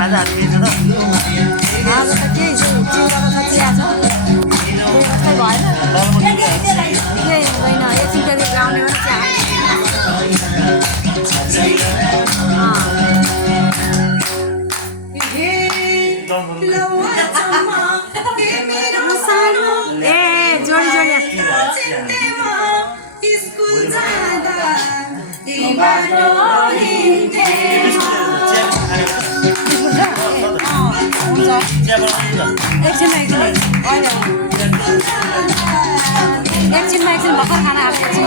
खाजा दिएछ त आज त के चिउराको सब्जी आएको छ भएन केही हुँदैन एकछिन त्यति गाउने भने ए जोडी जोडी एकछिनमा एकछिन भर्खर खाना जानु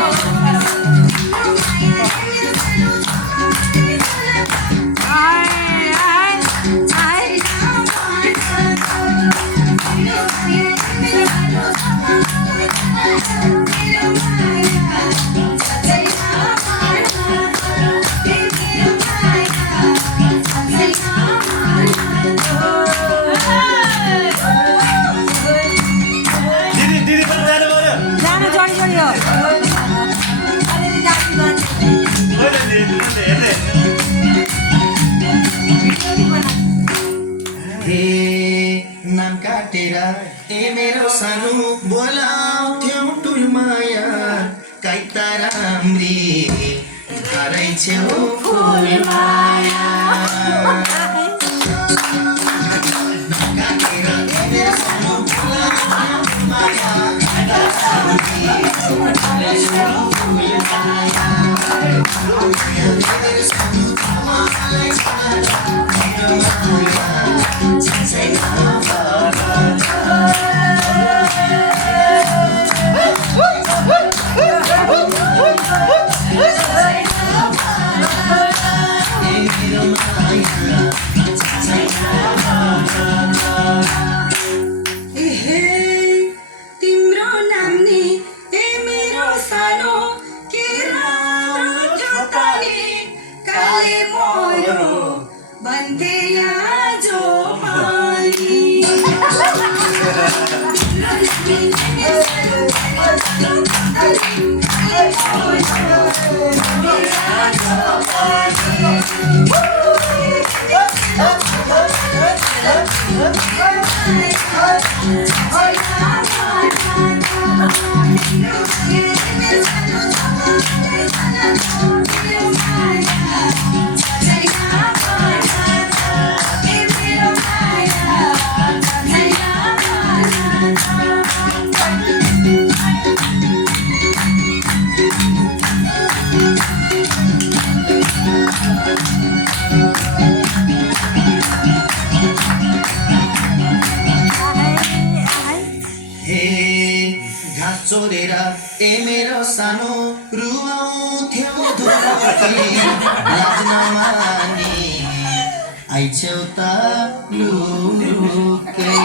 जोडी जोडी हो नाम काटेर मेरो सानो बोलाउँथ्यौ टुलमाया काइता राम्री हराइ छेउ फुलमाया नाम काटेर मेरो सानो बोलाउँथ्यौ माया काइता राम्री हराइ छेउ फुलमाया मेरो सानो तिम्रो नाम नि ए मेरो सानो के काले मोरो भन्थे जो चोरेर ए मेरो सानो रुवाउँथ्यौ धोकी लाज नमानी आइछौ त लुकै